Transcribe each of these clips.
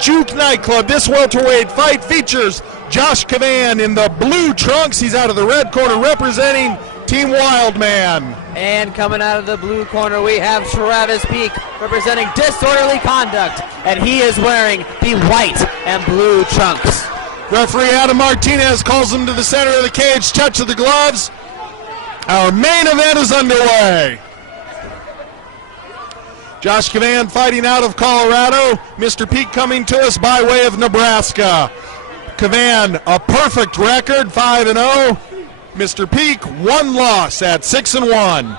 Juke Nightclub. This welterweight fight features Josh Cavan in the blue trunks. He's out of the red corner representing Team Wildman. And coming out of the blue corner, we have Travis Peak representing Disorderly Conduct, and he is wearing the white and blue trunks. Referee Adam Martinez calls him to the center of the cage, touch of the gloves. Our main event is underway. Josh Cavan fighting out of Colorado. Mr. Peak coming to us by way of Nebraska. Cavan, a perfect record, 5-0. Mr. Peak, one loss at 6-1.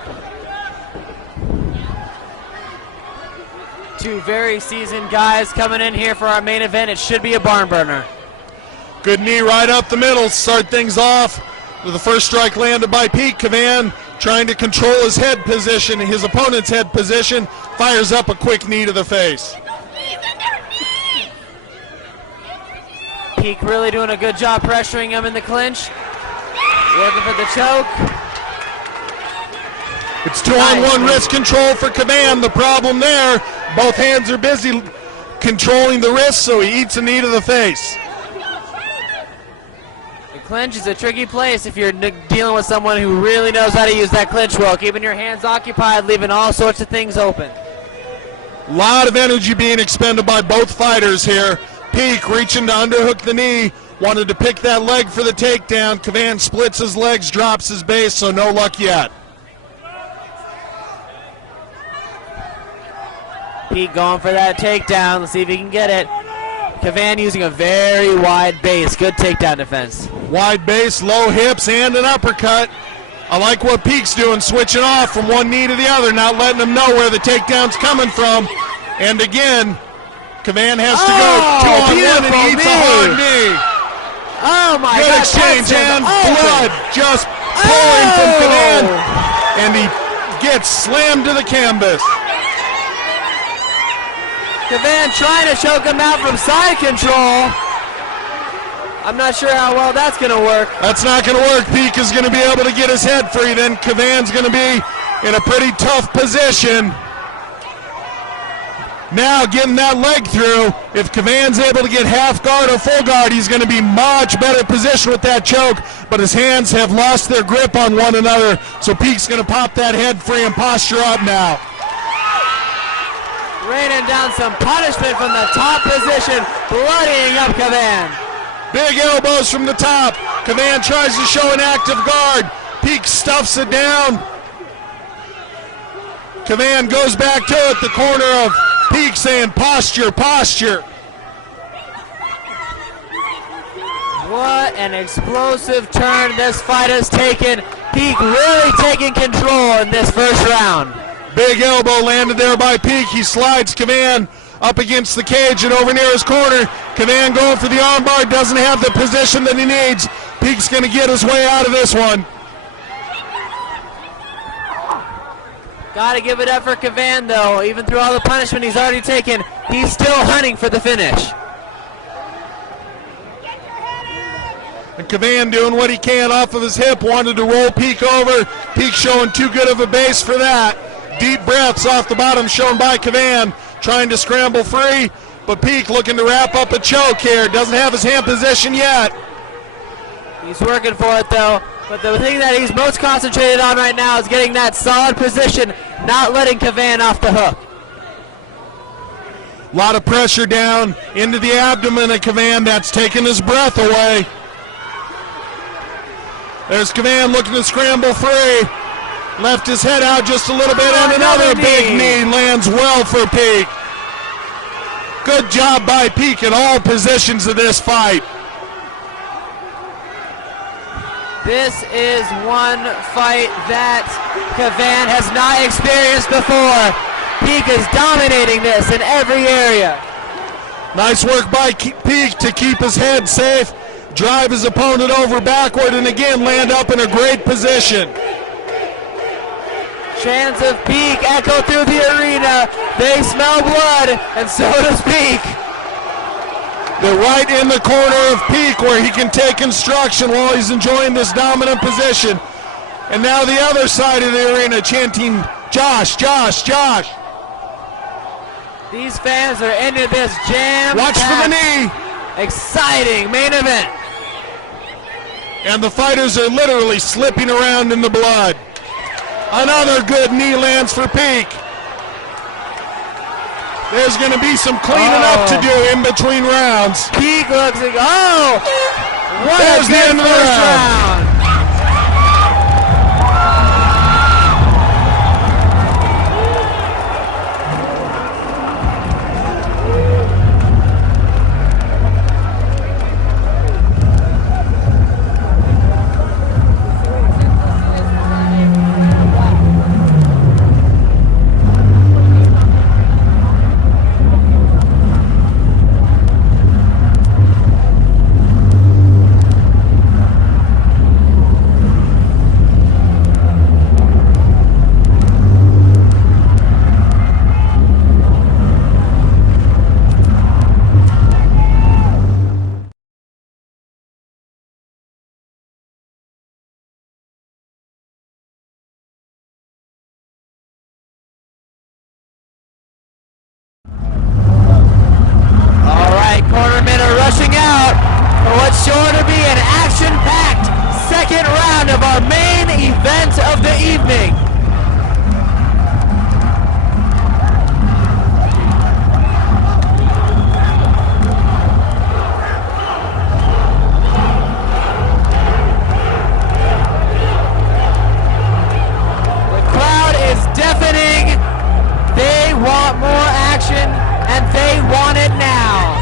Two very seasoned guys coming in here for our main event. It should be a barn burner. Good knee right up the middle. Start things off with the first strike landed by Peak. Cavan trying to control his head position, his opponent's head position. Fires up a quick knee to the face. Peak really doing a good job pressuring him in the clinch. Looking for the choke. It's 2-on-1 wrist control for Cavan. The problem there, both hands are busy controlling the wrist, so he eats a knee to the face. The clinch is a tricky place if you're dealing with someone who really knows how to use that clinch well, keeping your hands occupied, leaving all sorts of things open. A lot of energy being expended by both fighters here. Peak reaching to underhook the knee, wanted to pick that leg for the takedown. Cavan splits his legs, drops his base, so no luck yet. Peak going for that takedown. Let's see if he can get it. Cavan using a very wide base. Good takedown defense. Wide base, low hips, and an uppercut. I like what Peak's doing, switching off from one knee to the other, not letting him know where the takedown's coming from. And again, Cavan has to go 2-on-1 and he eats a hard knee. Oh my God. Good exchange, and blood just pouring from Cavan. And he gets slammed to the canvas. Cavan trying to choke him out from side control. I'm not sure how well that's going to work. That's not going to work. Peak is going to be able to get his head free. Then Cavan's going to be in a pretty tough position. Now getting that leg through. If Cavan's able to get half guard or full guard, he's going to be much better positioned with that choke. But his hands have lost their grip on one another. So Peak's going to pop that head free and posture up now. Raining down some punishment from the top position, bloodying up Cavan. Big elbows from the top. Cavan tries to show an active guard. Peak stuffs it down. Cavan goes back to it. The corner of Peak saying posture, posture. What an explosive turn this fight has taken. Peak really taking control in this first round. Big elbow landed there by Peak. He slides Cavan up against the cage and over near his corner. Cavan going for the armbar, doesn't have the position that he needs. Peak's going to get his way out of this one. Got to give it up for Cavan, though. Even through all the punishment he's already taken, he's still hunting for the finish. And Cavan doing what he can off of his hip, wanted to roll Peak over. Peak showing too good of a base for that. Deep breaths off the bottom shown by Cavan, trying to scramble free, but Peak looking to wrap up a choke here. Doesn't have his hand position yet. He's working for it, though. But the thing that he's most concentrated on right now is getting that solid position, not letting Cavan off the hook. A lot of pressure down into the abdomen of Cavan. That's taking his breath away. There's Cavan looking to scramble free. Left his head out just a little bit, and another big knee lands well for Peak. Good job by Peak in all positions of this fight. This is one fight that Cavan has not experienced before. Peak is dominating this in every area. Nice work by Peak to keep his head safe, drive his opponent over backward, and again land up in a great position. Chants of Peak echo through the arena. They smell blood, and so does Peak. They're right in the corner of Peak where he can take instruction while he's enjoying this dominant position. And now the other side of the arena chanting, Josh, Josh, Josh. These fans are into this jam. Watch for the knee. Exciting main event. And the fighters are literally slipping around in the blood. Another good knee lands for Peak. There's going to be some cleaning up to do in between rounds. Peak looks like, what There's a good the first round. Cornermen are rushing out for what's sure to be an action-packed second round of our main event of the evening. The crowd is deafening. They want more action, and they want it now.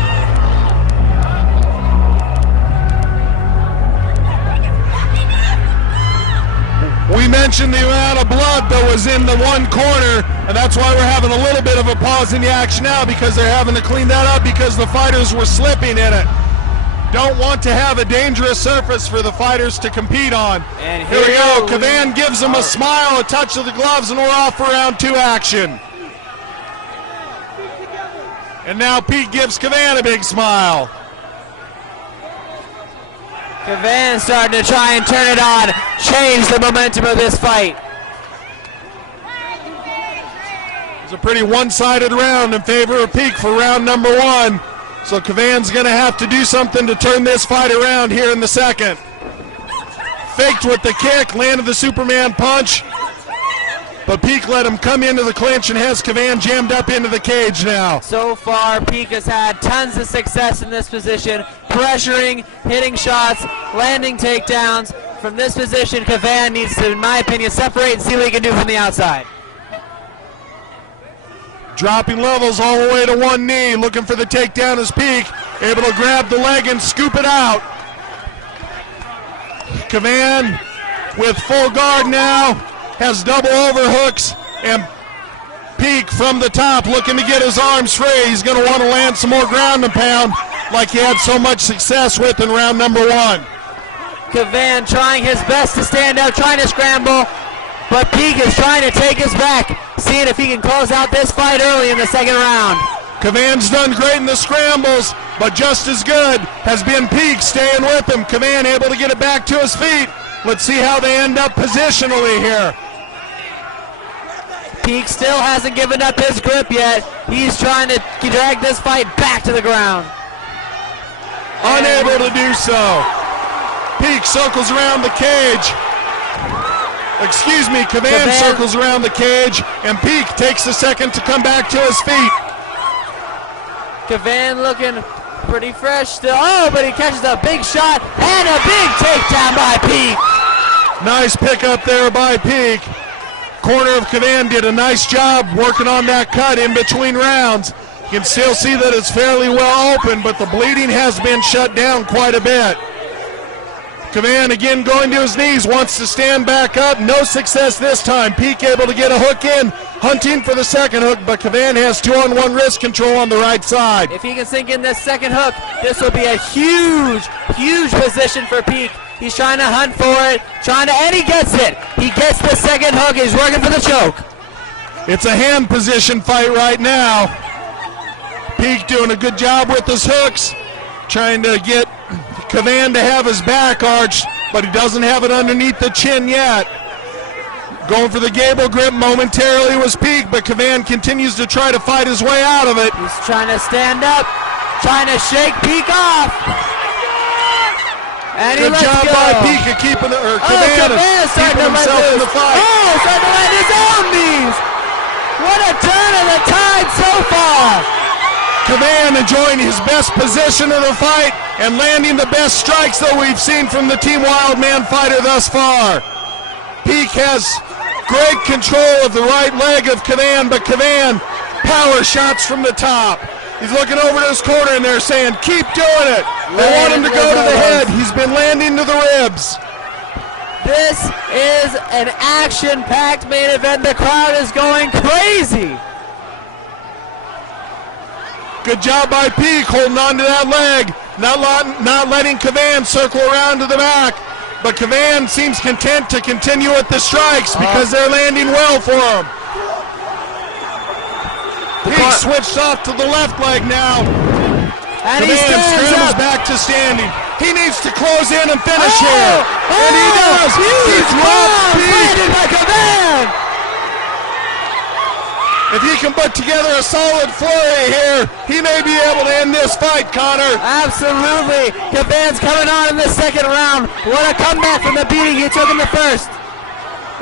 We mentioned the amount of blood that was in the one corner, and that's why we're having a little bit of a pause in the action now, because they're having to clean that up because the fighters were slipping in it. Don't want to have a dangerous surface for the fighters to compete on. And here we go. Cavan gives them a smile, a touch of the gloves, and we're off for round 2 action. And now Pete gives Cavan a big smile. Cavan starting to try and turn it on, change the momentum of this fight. It's a pretty one-sided round in favor of Peak for round number 1. So Cavan's going to have to do something to turn this fight around here in the second. Faked with the kick, landed the Superman punch. But Peak let him come into the clinch and has Cavan jammed up into the cage now. So far, Peak has had tons of success in this position, pressuring, hitting shots, landing takedowns. From this position, Cavan needs to, in my opinion, separate and see what he can do from the outside. Dropping levels all the way to one knee, looking for the takedown as Peak, able to grab the leg and scoop it out. Cavan with full guard now, has double overhooks, and Peak from the top looking to get his arms free. He's going to want to land some more ground and pound like he had so much success with in round number 1. Cavan trying his best to stand up, trying to scramble, but Peak is trying to take his back, seeing if he can close out this fight early in the second round. Cavan's done great in the scrambles, but just as good has been Peak staying with him. Cavan able to get it back to his feet. Let's see how they end up positionally here. Peak still hasn't given up his grip yet. He's trying to drag this fight back to the ground. Unable to do so. Peak circles around the cage. Excuse me, Cavan circles around the cage, and Peak takes a second to come back to his feet. Cavan looking pretty fresh still. Oh, but he catches a big shot and a big takedown by Peak. Nice pickup there by Peak. Corner of Cavan did a nice job working on that cut in between rounds. You can still see that it's fairly well open, but the bleeding has been shut down quite a bit. Cavan again going to his knees, wants to stand back up. No success this time. Peak able to get a hook in, hunting for the second hook, but Cavan has 2-on-1 wrist control on the right side. If he can sink in this second hook, this will be a huge, huge position for Peak. He's trying to hunt for it, and he gets it. He gets the second hook. He's working for the choke. It's a hand position fight right now. Peak doing a good job with his hooks, trying to get Cavan to have his back arched, but he doesn't have it underneath the chin yet. Going for the gable grip momentarily was Peak, but Cavan continues to try to fight his way out of it. He's trying to stand up, trying to shake Peak off. And Good job by Peak of keeping Cavan keeping himself in the fight. Oh, starting to land his own knees. What a turn of the tide so far. Cavan enjoying his best position of the fight and landing the best strikes that we've seen from the Team Wildman fighter thus far. Peak has great control of the right leg of Cavan, but Cavan power shots from the top. He's looking over to his corner and they're saying, keep doing it. They want him to go to the head. He's been landing to the ribs. This is an action-packed main event. The crowd is going crazy. Good job by Peak holding on to that leg, not letting Cavan circle around to the back. But Cavan seems content to continue with the strikes because they're landing well for him. Peak switched off to the left leg now. And he scrambles back to standing. He needs to close in and finish here. And he does. He's dropped Peak. By Cavan. If he can put together a solid flurry here, he may be able to end this fight, Connor. Absolutely. Cavan's coming on in the second round. What a comeback from the beating he took in the first.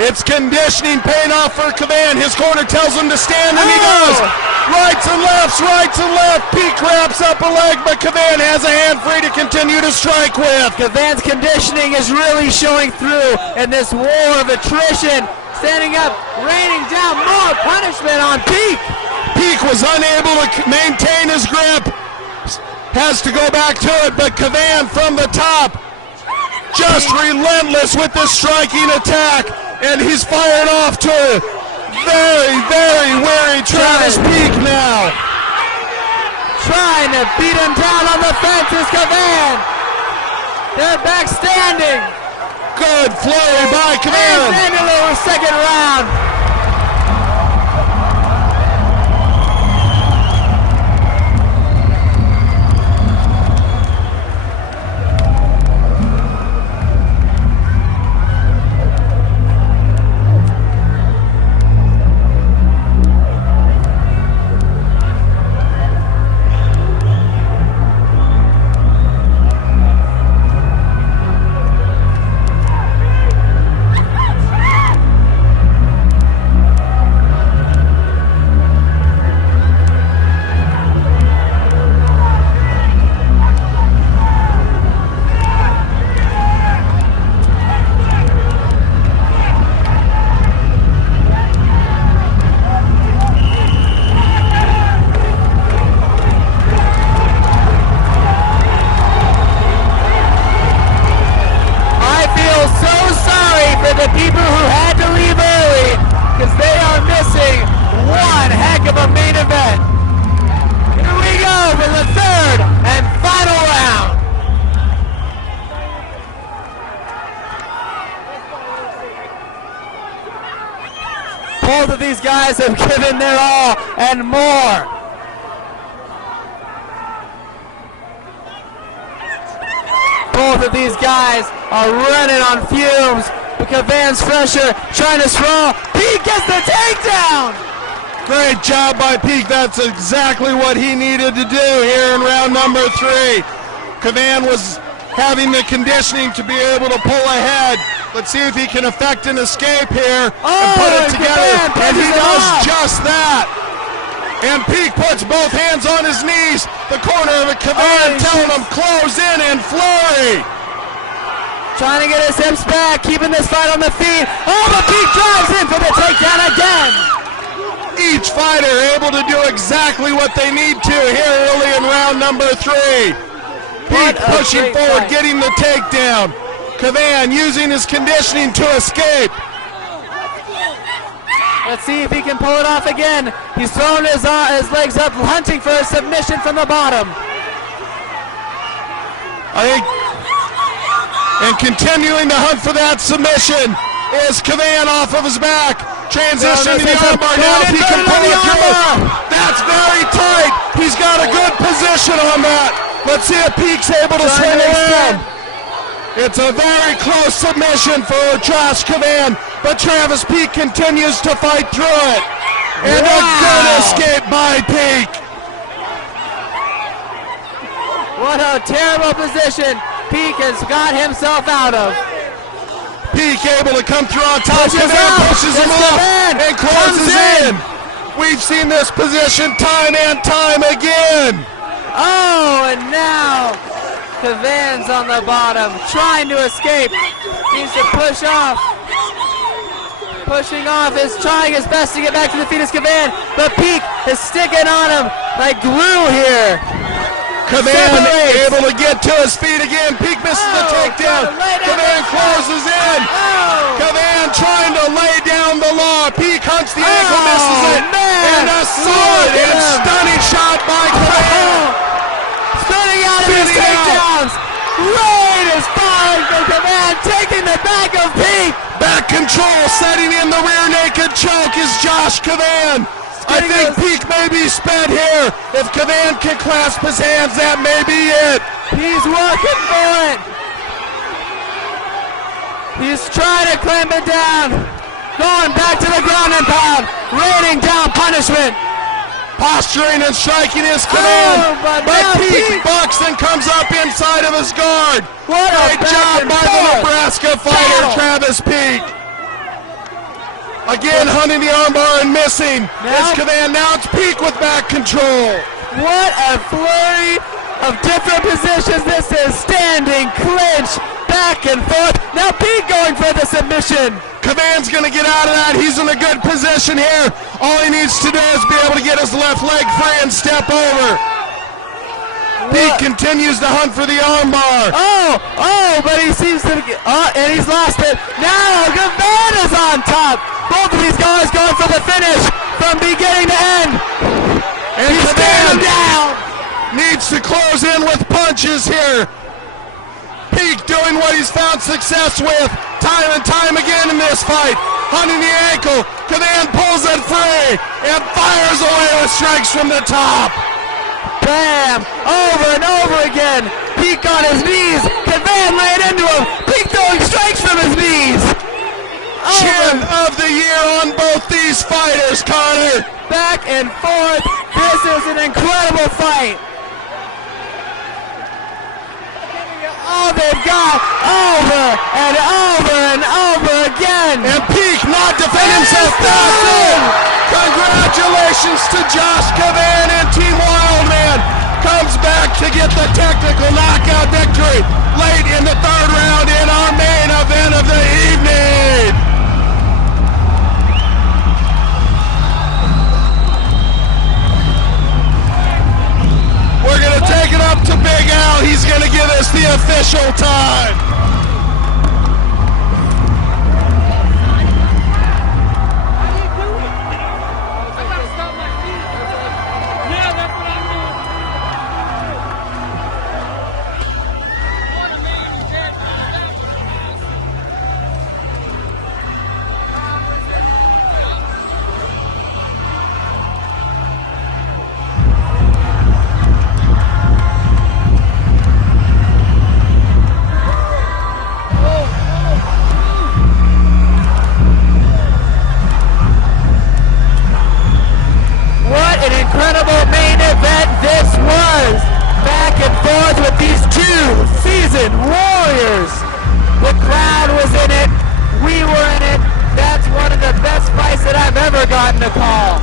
It's conditioning paying off for Cavan. His corner tells him to stand, and he does. Rights and lefts, rights and left. Peak wraps up a leg, but Cavan has a hand free to continue to strike with. Cavan's conditioning is really showing through in this war of attrition. Standing up, raining down more punishment on Peak. Peak was unable to maintain his grip. Has to go back to it, but Cavan from the top, just relentless with this striking attack. And he's fired off to a very, very weary Travis Peak now. Trying to beat him down on the fence is Cavan. They're back standing. Good flurry by Cavan. And Angelo, second round. The people who had to leave early because they are missing one heck of a main event. Here we go for the third and final round. Both of these guys have given their all and more. Both of these guys are running on fumes. Cavan's fresher, trying to sprawl. Peak gets the takedown! Great job by Peak. That's exactly what he needed to do here in round number 3. Cavan was having the conditioning to be able to pull ahead. Let's see if he can effect an escape here and put it together. And he does just that. And Peak puts both hands on his knees. The corner of a Cavan telling him close in and flurry. Trying to get his hips back, keeping this fight on the feet. Oh, but Peak drives in for the takedown again. Each fighter able to do exactly what they need to here early in round number 3. Peak pushing forward, getting the takedown. Cavan using his conditioning to escape. Let's see if he can pull it off again. He's throwing his legs up, hunting for a submission from the bottom. And continuing to hunt for that submission is Cavan off of his back. Transitioning to the armbar now. If he can pull it through. That's very tight. He's got a good position on that. Let's see if Peak's able to swing around. It's a very close submission for Josh Cavan. but Travis Peak continues to fight through it. And a good escape by Peak. What a terrible position Peak has got himself out of. Peak able to come through on top. Pushes him off and closes in. in. We've seen this position time and time again. Oh, and now Cavan's on the bottom, trying to escape. Needs to push off. Pushing off is trying his best to get back to the feet of Cavan, but Peak is sticking on him like glue here. Cavan able to get to his feet again. Peak misses the takedown. Cavan closes in. Cavan trying to lay down the law. Peak hunts the ankle, misses it. And a solid and stunning shot by Cavan. Spinning out of his takedowns. Rain is falling from Cavan, taking the back of Peak. Back control, setting in the rear naked choke is Josh Cavan. I think Peak may be spent here. If Cavan can clasp his hands, that may be it. He's working for it. He's trying to clamp it down. Going back to the ground and pound. Raining down punishment. Posturing and striking his Cavan. but Peak bucks and comes up inside of his guard. What a Great job by the Nebraska fighter, battle. Travis Peak. Again, hunting the armbar and missing. It's Cavan. Now it's Peak with back control. What a flurry of different positions this is. Standing, clinch, back and forth. Now Peak going for the submission. Cavan's going to get out of that. He's in a good position here. All he needs to do is be able to get his left leg free and step over. Peak continues to hunt for the armbar. But he seems to get, and he's lost it. Now Cavan is on top. Both of these guys going for the finish from beginning to end. And he's Cavan down. Needs to close in with punches here. Peak doing what he's found success with time and time again in this fight. Hunting the ankle. Cavan pulls it free and fires away with strikes from the top. Bam! Over and over again. Peak on his knees. Cavan laying into him. Peak throwing strikes from his knees. Chin of the year on both these fighters, Connor. Back and forth. This is an incredible fight. All they've got over and over and over again. And Peak not defend himself. Congratulations to Josh Cavan and Team Wildman. Comes back to get the technical knockout victory late in the third round in our main event of the evening. We're going to take it up to Big Al. He's going to give us the official time. Incredible main event this was. Back and forth with these two seasoned warriors. The crowd was in it. We were in it. That's one of the best fights that I've ever gotten to call.